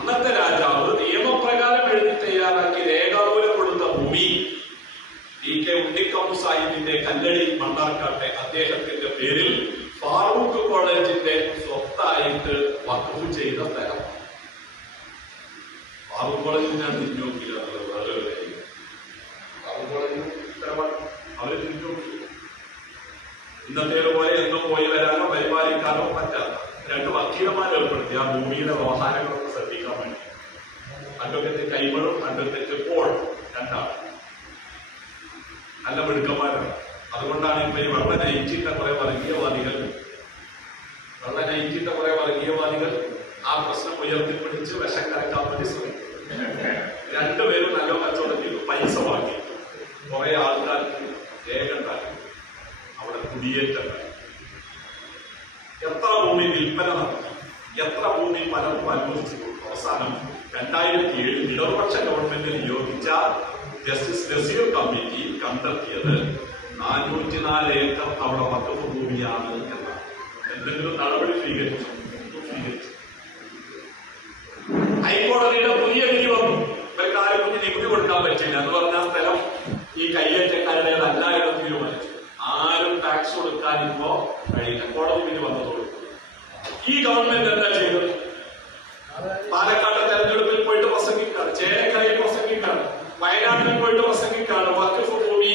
അന്നത്തെ രാജാവ് നിയമപ്രകാരം എഴുതി തയ്യാറാക്കി രേഖാമൂലം കൊടുത്ത ഭൂമി DK ഉണ്ണിക്കമ്മു സാഹിബിന്റെ കല്ലടി മണ്ണാർക്കാട്ടെ അദ്ദേഹത്തിന്റെ പേരിൽ ഫാറൂഖ് കോളേജിന്റെ സ്വത്തായിട്ട് വഖഫ് ചെയ്ത സ്ഥലം. ഫാറൂഖ് കോളേജിൽ ഞാൻ തിരിഞ്ഞു നോക്കിയില്ല, ഫാറൂഖ് കോളേജിൽ അവര് തിരിഞ്ഞു നോക്കി. ഇന്നത്തേതുപോലെ എന്നും പോയി വരാനോ പരിപാലിക്കാനോ പറ്റാത്ത 2 വക്കീലന്മാരെ ഏർപ്പെടുത്തി ആ ഭൂമിയുടെ വ്യവഹാരങ്ങളൊക്കെ ശ്രദ്ധിക്കാൻ വേണ്ടി. അഡ്വക്കേറ്റ് കൈമളും അഡ്വക്കേറ്റ് പോൾ, 2 നല്ല മിടുക്കന്മാരാണ്. അതുകൊണ്ടാണ് ഇപ്പൊ ഈ വെള്ള നയിച്ചിട്ട കുറെ വർഗീയവാദികൾ ആ പ്രശ്നം ഉയർത്തിപ്പിടിച്ച് വിഷം കലക്കാൻ വേണ്ടി ശ്രമിക്കും. 2 പേരും നല്ല കച്ചവടത്തിൽ പൈസ വാങ്ങി കുറെ ആൾക്കാർക്ക് രേഖ ഉണ്ടാക്കി, അവിടെ കുടിയേറ്റം. എത്ര ഭൂമി വിൽപ്പന നടത്തി, എത്ര ഭൂമി പലർക്കും അനുവദിച്ചു. അവസാനം 2007 ഇടതുപക്ഷ ഗവൺമെന്റ് നിയോഗിച്ച ജസ്റ്റിസ് നസീർ കമ്മിറ്റി കണ്ടെത്തിയത് 404 ഏക്കർ അവിടെ വഖഫ് ഭൂമിയാണ് എന്നാണ്. എന്തെങ്കിലും നടപടി സ്വീകരിച്ചു. ഹൈക്കോടതിയുടെ പുതിയ വിധി വന്നു. ഇവർക്കാരും നികുതി കൊടുക്കാൻ പറ്റില്ല എന്ന് പറഞ്ഞ സ്ഥലം ഈ കയ്യേറ്റക്കാരുടേതല്ല എന്ന് തീരുമാനിച്ചു. ആരും ടാക്സ് കൊടുക്കാൻ ഇപ്പോ കഴിയില്ല. കോടതി വിധി വന്നതോട് ഈ ഗവൺമെന്റ് എന്താ ചെയ്തത്? പാലക്കാട് തെരഞ്ഞെടുപ്പിൽ പോയിട്ട് പ്രസംഗിക്കാണ്, ചേലക്കരയിൽ പ്രസംഗിക്കാണ്, വയനാട്ടിൽ പോയിട്ട് പ്രസംഗിക്കാണ്. വഖഫ് ഭൂമി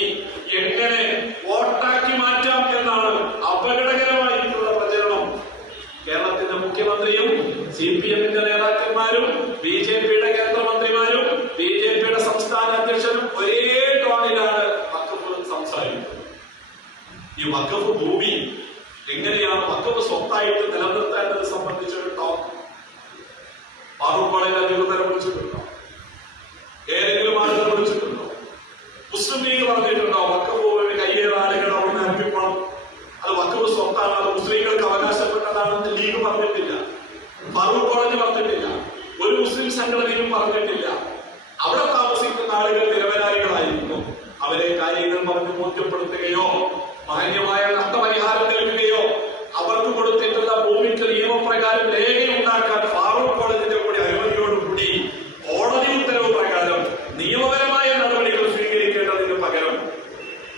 എങ്ങനെ വോട്ടാക്കി മാറ്റാം എന്നാണ് അപകടകരമായിട്ടുള്ള പ്രചരണം. കേരളത്തിന്റെ മുഖ്യമന്ത്രിയും CPM-ന്റെ നേതാക്കന്മാരും BJP-യുടെ കേന്ദ്രമന്ത്രിമാരും BJP-യുടെ സംസ്ഥാന അധ്യക്ഷനും ഒരേ ടോണിലാണ് വഖഫ് സംസാരിക്കുന്നത്. ഈ വഖഫ് ഭൂമി എങ്ങനെയാണ് വഖഫ് സ്വത്തായിട്ട് നിലനിർത്തേണ്ടത് സംബന്ധിച്ചൊരു ടോക്ക് ഫാറൂഖ് കോളേജ് അധികൃതരെ വിളിച്ചിട്ടുണ്ടോ? ഏതെങ്കിലും ആളുകൾ വിളിച്ചിട്ടുണ്ടോ? മുസ്ലിം ലീഗ് പറഞ്ഞിട്ടുണ്ടോ വഖഫ് ഭൂമി കയ്യേറിയ ആളുകൾ അവിടെ അർപ്പിക്കണം, അത് വഖഫ് സ്വത്താണ്, അത് മുസ്ലിങ്ങൾക്ക് അവകാശപ്പെട്ടതാണെന്ന് ലീഗ് പറഞ്ഞിട്ടില്ല, ഫാറൂഖ് കോളേജ് പറഞ്ഞിട്ടില്ല, ഒരു മുസ്ലിം സംഘടനയും പറഞ്ഞിട്ടില്ല. അവിടെ താമസിക്കുന്ന ആളുകൾ നിരപരാധികളായിരുന്നു. അവരെ കാര്യങ്ങൾ പറഞ്ഞ് ബോധ്യപ്പെടുത്തുകയോ മാന്യമായ നഷ്ടപരിഹാരം നൽകുകയോ അവർക്ക് കൊടുത്തിട്ടുള്ള ഭൂമിക്ക് നിയമപ്രകാരം രേഖയുണ്ടാക്കാൻ ഫാറൂഖ് കോളേജിന്റെ കൂടി അനുമതിയോടുകൂടി കോടതി ഉത്തരവ് പ്രകാരം നിയമപരമായ നടപടികൾ സ്വീകരിക്കേണ്ടതിന് പകരം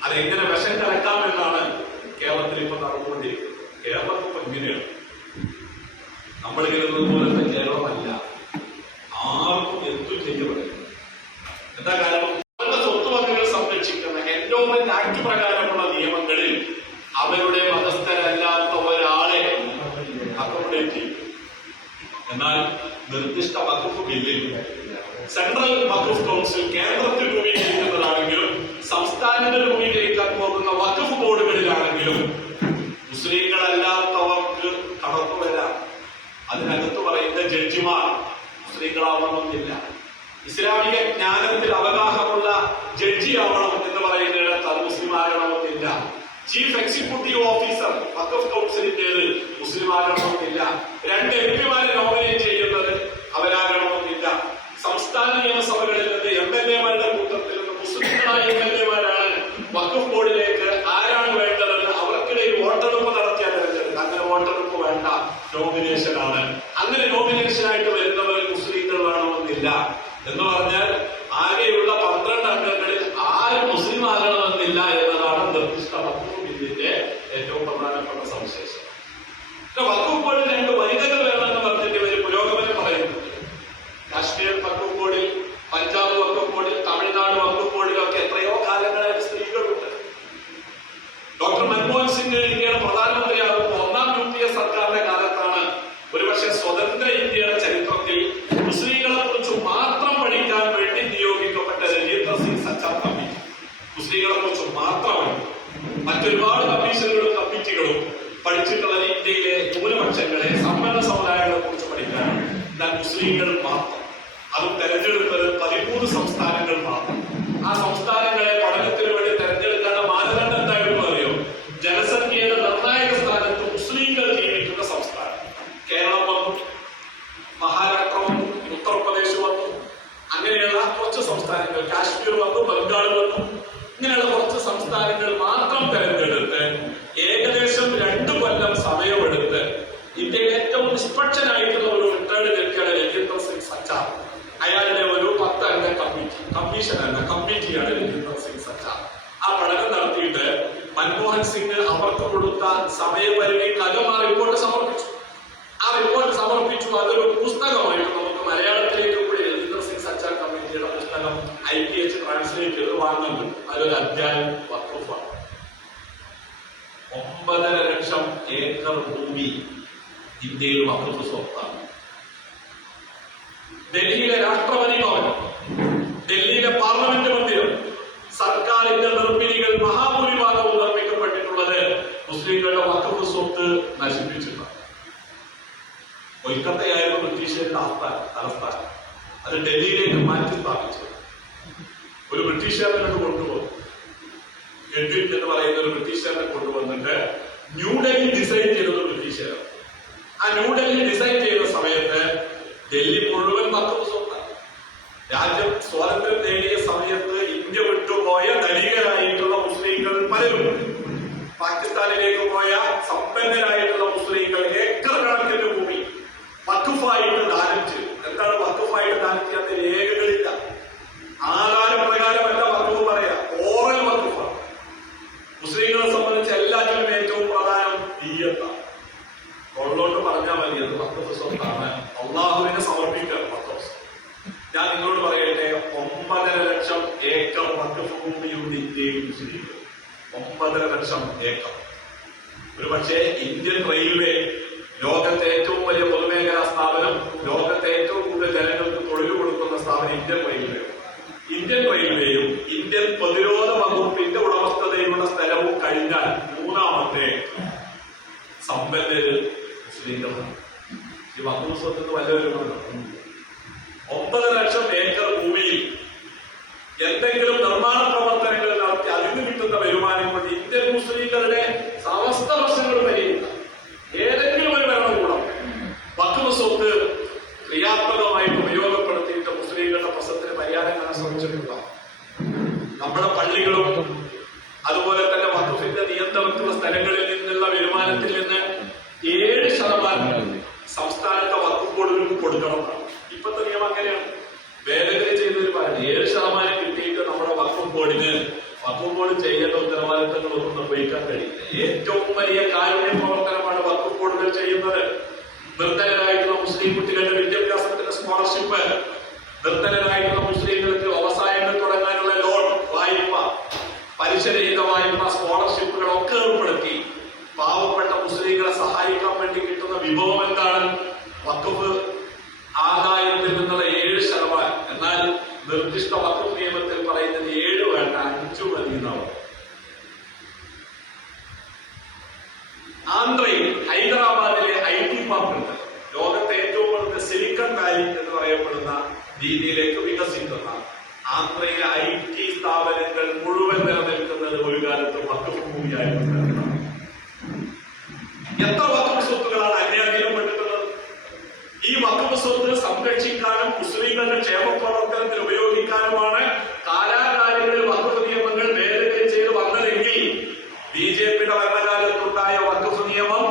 അതെങ്ങനെ വിഷം കലക്കാമെന്നാണ് കേരളത്തിൽ ഇപ്പൊ നടന്നുകൊണ്ടിരിക്കുന്നത്. കേരളം ഇപ്പൊ ഇങ്ങനെയാണ്. നമ്മൾ കരുതുന്നത് പോലത്തെ കേരളമല്ല. ആർക്കും എന്തു ചെയ്യപ്പെടും. എന്താ കാരണം? സ്വത്തുവകകൾ സംരക്ഷിക്കുന്ന എൻഡോമെന്റ് ആക്ട് പ്രകാരമുള്ള നിയമങ്ങളിൽ അവരുടെ മതസ്ഥരല്ലാത്ത ഒരാളെ അക്കോമഡേറ്റ് ചെയ്യും. എന്നാൽ നിർദ്ദിഷ്ട വഖഫ് ബില്ലിൽ സെൻട്രൽ വഖഫ് കൗൺസിൽ കേന്ദ്രത്തിൽ രൂപീകരിക്കുന്നതാണെങ്കിലും സംസ്ഥാനങ്ങൾ രൂപീകരിക്കാൻ പോകുന്ന വഖഫ് ബോർഡുകളിലാണെങ്കിലും മുസ്ലിങ്ങളല്ലാത്തവർക്ക് കടന്നു വരാം. അതിനകത്ത് പറയുന്ന ജഡ്ജിമാർ മുസ്ലിങ്ങളാവണമെന്നില്ല. ഇസ്ലാമിക ജ്ഞാനത്തിൽ അവഗാഹമുള്ള ജഡ്ജിയാവണം എന്ന് പറയുന്നിടത്ത് അത് മുസ്ലിം ആകണമെന്നില്ല. ചീഫ് എക്സിക്യൂട്ടീവ് ഓഫീസർ വഖഫ് കൗൺസിലിന്റേത് മുസ്ലിം ആകണമെന്നില്ല. 2 MP-മാരെ നോമിനേറ്റ് ചെയ്യുന്നത് അവരാകണമെന്നില്ല. സംസ്ഥാന നിയമസഭകളിൽ നിന്ന് MLA-മാരുടെ കൂട്ടത്തിൽ നിന്ന് മുസ്ലിങ്ങളായ MLA-മാരാണ് വഖഫ് ബോർഡിലേക്ക് ആരാണ് വേണ്ടതെന്ന് അവർക്കിടയിൽ വോട്ടെടുപ്പ് നടത്തിയാൽ തെരഞ്ഞെടുക്കുക. അങ്ങനെ വോട്ടെടുപ്പ് വേണ്ട, നോമിനേഷനാണ്. അങ്ങനെ നോമിനേഷനായിട്ട് വരുന്നവർ മുസ്ലിങ്ങൾ വേണമെന്നില്ല. എന്ന് പറഞ്ഞാൽ ആകെയുള്ള 12 അംഗങ്ങളിൽ ആരും മുസ്ലിം ആകണമെന്നില്ല എന്നതാണ് നിർദ്ദിഷ്ട വഖഫ് ബില്ലിന്റെ ഏറ്റവും പ്രധാനപ്പെട്ട സവിശേഷത. വഖഫ് ബോർഡിൽ 2 വനിതകൾ വേണമെന്ന് പറഞ്ഞിട്ട് ഇവര് പുരോഗമനം പറയുന്നുണ്ട്. കാശ്മീർ വഖഫ് ബോർഡിൽ, പഞ്ചാബ് വഖഫ് ബോർഡിൽ, തമിഴ്നാട് വഖഫ് ബോർഡിലൊക്കെ എത്രയോ കാലങ്ങളായിട്ട് സ്ത്രീകളുണ്ട്. ഡോക്ടർ മൻമോഹൻ സിംഗ് ഇന്ത്യയുടെ പ്രധാനമന്ത്രിയാകുമ്പോൾ 1ാം UPA സർക്കാരിന്റെ കാലത്താണ് ഒരുപക്ഷെ സ്വതന്ത്ര ഇന്ത്യയുടെ ചരിത്രത്തിൽ മുസ്ലിങ്ങളെ കുറിച്ച് മാത്രം പഠിക്കാൻ വേണ്ടി നിയോഗിക്കപ്പെട്ട രജീന്ദർ സിംഗ് സച്ചാർ കമ്മിറ്റി. മുസ്ലിങ്ങളെ കുറിച്ച് മാത്രമാണ്. മറ്റൊരുപാട് കമ്മീഷനുകളും കമ്മിറ്റികളും പഠിച്ചിട്ടുള്ളത് ഇന്ത്യയിലെ ന്യൂനപക്ഷങ്ങളെ, സമ്പന്ന സമുദായങ്ങളെ കുറിച്ച് പഠിക്കാനാണ്. എന്നാൽ മുസ്ലിങ്ങൾ മാത്രം, അതും തെരഞ്ഞെടുത്തത് 13 സംസ്ഥാനങ്ങൾ മാത്രം. ആ സംസ്ഥാനങ്ങളെ പഠനത്തിന് വേണ്ടി തെരഞ്ഞെടുക്കേണ്ട മാനദണ്ഡം എന്തായിരുന്നു അറിയോ? ജനസംഖ്യയുടെ നിർണായക സ്ഥാനത്ത് മുസ്ലിങ്ങൾ ജീവിക്കുന്ന സംസ്ഥാനം. കേരളം വന്നു, മഹാരാഷ്ട്ര വന്നു, ഉത്തർപ്രദേശ് വന്നു, അങ്ങനെയുള്ള കുറച്ച് സംസ്ഥാനങ്ങൾ, കാശ്മീർ വന്നു, ബംഗാൾ വന്നു, ഇങ്ങനെയുള്ള കുറച്ച് സംസ്ഥാനങ്ങൾ മാത്രം തെരഞ്ഞെടുത്ത് ഏകദേശം 2 കൊല്ലം സമയമെടുത്ത് ഇന്ത്യയിൽ ഏറ്റവും നിഷ്പക്ഷനായിട്ടുള്ള ഒരു റിട്ടേൺ നിൽക്കുകയാണ് രജീന്ദർ സിംഗ് സച്ചാർ സച്ചാർ, അയാളുടെ ഒരു 10 അംഗ കമ്മിറ്റിയാണ് രജീന്ദർ സിംഗ് സച്ചാർ. ആ പഠനം നടത്തിയിട്ട് മൻമോഹൻ സിംഗ് അവർക്ക് കൊടുത്ത സമയപരിധിക്കകം ആ റിപ്പോർട്ട് സമർപ്പിച്ചു. അതൊരു പുസ്തകമായിട്ട് നമുക്ക് മലയാളത്തിലേക്ക് കൂടി രജീന്ദർ സിംഗ് സച്ചാർ കമ്മിറ്റിയുടെ പുസ്തകം IPH ട്രാൻസ്ലേറ്റ് ചെയ്ത് വാങ്ങുന്നുണ്ട്. അതൊരു അധ്യായം വഖഫാണ്. 9.5 ലക്ഷം ഏക്കർ ഭൂമി ഇന്ത്യയിൽ വഖഫ് സ്വത്താണ്. ഡൽഹിയിലെ രാഷ്ട്രപതി ഭവൻ, ഡൽഹിയിലെ പാർലമെന്റ് മന്ദിരം, സർക്കാരിന്റെ നിർമ്മിതികൾ മഹാഭൂരിഭാഗവും നിർമ്മിക്കപ്പെട്ടിട്ടുള്ളത് മുസ്ലിങ്ങളുടെ വഖഫ് സ്വത്ത് നശിപ്പിച്ചിട്ടുണ്ട്. കൊൽക്കത്തയായിരുന്നു ബ്രിട്ടീഷുകാരുടെ തലസ്ഥാനം. അത് ഡൽഹിയിലേക്ക് മാറ്റി സ്ഥാപിച്ചു. ഒരു ബ്രിട്ടീഷുകാരനെ കൊണ്ടുപോകും, എഡ്വിൻ എന്ന് പറയുന്ന ഒരു ബ്രിട്ടീഷുകാരനെ കൊണ്ടുവന്നിട്ട് ന്യൂഡൽഹി ഡിസൈൻ ചെയ്തത് ബ്രിട്ടീഷുകാരാണ്. ആ ന്യൂഡൽഹി ഡിസൈൻ ചെയ്ത സമയത്ത് ഡൽഹി മുഴുവൻ വഖഫ് സ്വത്താണ്. രാജ്യം സ്വാതന്ത്ര്യം നേടിയ സമയത്ത് ഇന്ത്യ വിട്ടുപോയ ധനികരായിട്ടുള്ള മുസ്ലിങ്ങൾ പലരും, പാകിസ്ഥാനിലേക്ക് പോയ സമ്പന്നരായിട്ടുള്ള മുസ്ലിങ്ങൾ ഏക്കർ കണക്കിന് ഭൂമി വഖഫായിട്ട് ദാനം ചെയ്തു. എന്താണ് വഖഫായിട്ട് ദാനം ചെയ്യാത്ത? രേഖകളില്ല, ആധാരം പ്രകാരമല്ല വഖഫ് പറയാ, ഓറൽ വഖഫാണ്. മുസ്ലിങ്ങളെ സംബന്ധിച്ച് എല്ലാറ്റിനും ഏറ്റവും പ്രധാനം നിയ്യത്താണ്. ഉള്ളോട്ട് പറഞ്ഞാൽ മതി, അത് വഖഫ് സ്വത്താണ്, അള്ളാഹുവിനെ സമർപ്പിക്കുക വഖഫ്. ഞാൻ നിങ്ങളോട് പറയട്ടെ, 9.5 ലക്ഷം ഏക്കർ വഖഫ് ഭൂമിയുണ്ട് ഇന്ത്യയിൽ മുസ്ലിങ്ങൾ. 9.5 ലക്ഷം ഏക്കർ. ഒരു പക്ഷേ ഇന്ത്യൻ റെയിൽവേ, ലോകത്തെ ഏറ്റവും വലിയ പൊതുമേഖലാ സ്ഥാപനം, ലോകത്തെ ഏറ്റവും കൂടുതൽ ജനങ്ങൾക്ക് തൊഴിൽ കൊടുക്കുന്ന സ്ഥാപനം ഇന്ത്യൻ റെയിൽവേയും ഇന്ത്യൻ പ്രതിരോധ വകുപ്പിന്റെ ഉടമസ്ഥതയിലുള്ള സ്ഥലവും കഴിഞ്ഞാൽ 3ാമത്തെ സമ്പന്നര് മുസ്ലിങ്ങളാണ്. ഈ വഖഫ് സ്വത്ത് വല്ലവരുമാണ്. 9.5 ലക്ഷം ഏക്കർ ഭൂമിയിൽ എന്തെങ്കിലും നിർമ്മാണ പ്രവർത്തനങ്ങൾ നടത്തി അതിന് കിട്ടുന്ന വരുമാനം കൊണ്ട് ഇന്ത്യൻ മുസ്ലിങ്ങളുടെ സമസ്ത പ്രശ്നങ്ങൾ പരിഹരിക്കാം. ഏതെങ്കിലും ഒരു ഭരണകൂടം വഖഫ് സ്വത്ത് ക്രിയാത്മകമായിട്ട് ഉപയോഗപ്പെടുത്തിയിട്ട് മുസ്ലിങ്ങളുടെ പ്രശ്നത്തിന് പരിഹാരം കാണാൻ ശ്രമിച്ചിട്ടുള്ള നമ്മുടെ പള്ളികളും അതുപോലെ തന്നെ വഖഫിന്റെ നിയന്ത്രണത്തിലുള്ള സ്ഥലങ്ങളിൽ നിന്നുള്ള വരുമാനത്തിൽ നിന്ന് 7% സംസ്ഥാനത്തെ വഖഫ് ബോർഡുകൾക്ക് കൊടുക്കണം. ഇപ്പോഴത്തെ നിയമം അങ്ങനെയാണ്. ഭേദഗതി ചെയ്തതിൽ പറഞ്ഞു 7% കിട്ടിയിട്ട് നമ്മുടെ വഖഫ് ബോർഡ് ചെയ്യേണ്ട ഉത്തരവാദിത്തങ്ങളൊന്നും നിർവഹിക്കാൻ കഴിയില്ല. ഏറ്റവും വലിയ കാരുണ്യ പ്രവർത്തനമാണ് വഖഫ് ബോർഡുകൾ ചെയ്യുന്നത്. നിർധനരായിട്ടുള്ള മുസ്ലിം കുട്ടികളുടെ വിദ്യാഭ്യാസത്തിന്റെ സ്കോളർഷിപ്പ്, നിർധനരായിട്ടുള്ള മുസ്ലിങ്ങൾക്ക് വ്യവസായങ്ങൾ തുടങ്ങാനുള്ള ലോൺ, വായ്പ, പലിശരഹിത വായ്പ, സ്കോളർഷിപ്പുകളൊക്കെ ഏർപ്പെടുത്തി പാവപ്പെട്ട മുസ്ലിങ്ങളെ സഹായിക്കാൻ വേണ്ടി കിട്ടുന്ന വിഭവം എന്താണ്? വഖഫ് ആദായത്തിൽ നിന്നുള്ള 7%. എന്നാൽ നിർദ്ദിഷ്ട വഖഫ് നിയമത്തിൽ പറയുന്നത് 7 വേണ്ട, 5 മതി എന്നാണ്. ആന്ധ്രയിൽ ഹൈദരാബാദിലെ IT പാർക്ക് ഉണ്ട്. ലോകത്തെ ഏറ്റവും കൂടുതൽ സിലിക്കൺ വാലി എന്ന് പറയപ്പെടുന്ന രീതിയിലേക്ക് വികസിക്കുന്ന ആന്ധ്രയിലെ IT സ്ഥാപനങ്ങൾ മുഴുവൻ നിലനിൽക്കുന്നത് ഒരു കാലത്ത് വഖഫ് ഭൂമിയായിരുന്നു. എത്ര വഖഫ് സ്വത്തുകളാണ് അന്യാധീനപ്പെട്ടിട്ടുള്ളത്? ഈ വഖഫ് സ്വത്ത് സംരക്ഷിക്കാനും മുസ്ലിങ്ങളുടെ ക്ഷേമ പ്രവർത്തനത്തിൽ ഉപയോഗിക്കാനുമാണ് കാലാകാലങ്ങളിൽ വഖഫ് നിയമങ്ങൾ ഭേദഗതി ചെയ്ത് വന്നതെങ്കിൽ BJPയുടെ ഭരണകാലത്തുണ്ടായ വഖഫ് നിയമം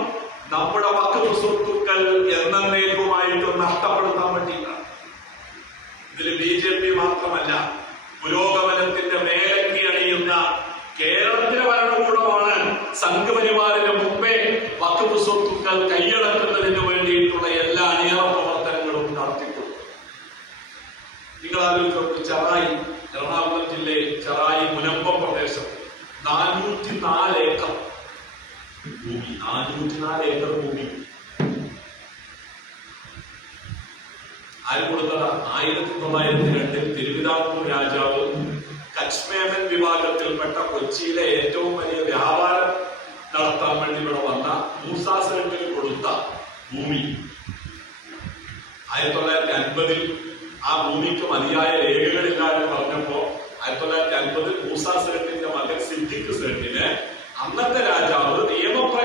നമ്മുടെ വഖഫ് സ്വത്തുക്കൾ എന്നേക്കുമായിട്ട് നഷ്ടപ്പെടുത്താൻ പറ്റിയിട്ടാണ്. ഇതിൽ BJP മാത്രമല്ല, പുരോഗമനത്തിന്റെ മേലങ്കി അണിയുന്ന കേരളത്തിലെ ഭരണകൂടമാണ് സംഘപരിവാറിന് മുമ്പേ വഖഫ് സ്വത്തുക്കൾ കൈയടക്കുന്നതിന് വേണ്ടിയിട്ടുള്ള എല്ലാ അണിയറ പ്രവർത്തനങ്ങളും നടത്തിക്കൊടുത്തു. നിങ്ങൾ ആലോചിച്ചു, ചെറായി, എറണാകുളം ജില്ലയിൽ ചെറായി മുനമ്പം പ്രദേശത്ത് 404 ഏക്കർ ഭൂമി, 404 ഏക്കർ ഭൂമി ആര് കൊടുത്തതാ? 1902 തിരുവിതാംകൂർ രാജാവ് കച്ച്മേമൻ വിഭാഗത്തിൽപ്പെട്ട കൊച്ചിയിലെ ഏറ്റവും വലിയ വ്യാപാരം നടത്താൻ വേണ്ടി ഇവിടെ വന്ന മൂസാസേട്ടിന് കൊടുത്ത ഭൂമി 1950 ആ ഭൂമിക്ക് മതിയായ രേഖകളില്ലാതെ പറഞ്ഞപ്പോ 1950 മൂസാസേട്ടിന്റെ മകൻ സിദ്ദിഖ് സേട്ടിന് അന്നത്തെ രാജാവ് നിയമപ്രകാരം